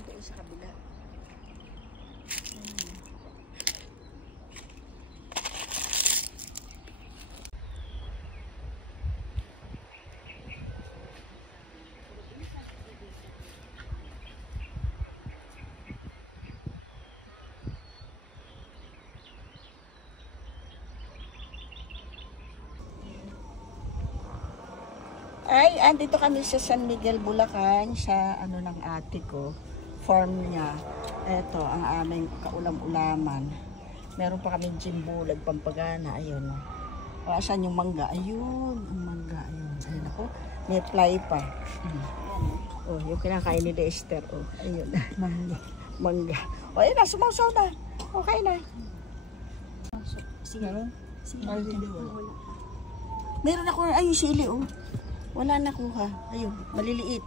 doon sa kabila. Ay, andito kami sa San Miguel, Bulacan, sa ano ng ate ko, farm niya. Ito ang aming kaulam-ulaman. Meron pa kaming jimbulag, pampagana, ayun. O, asan yung mangga? Ayun, ang mangga, ayun. Ayun ako, may fly pa. Oh, yung kinakain ni Esther, oh, ayun. Mangga. Mangga. O, ayun na, sumausaw na. Okay na. Sige. Sige. Meron ako, ayun, sili, oh. Wala nakuha. Ayun, maliliit.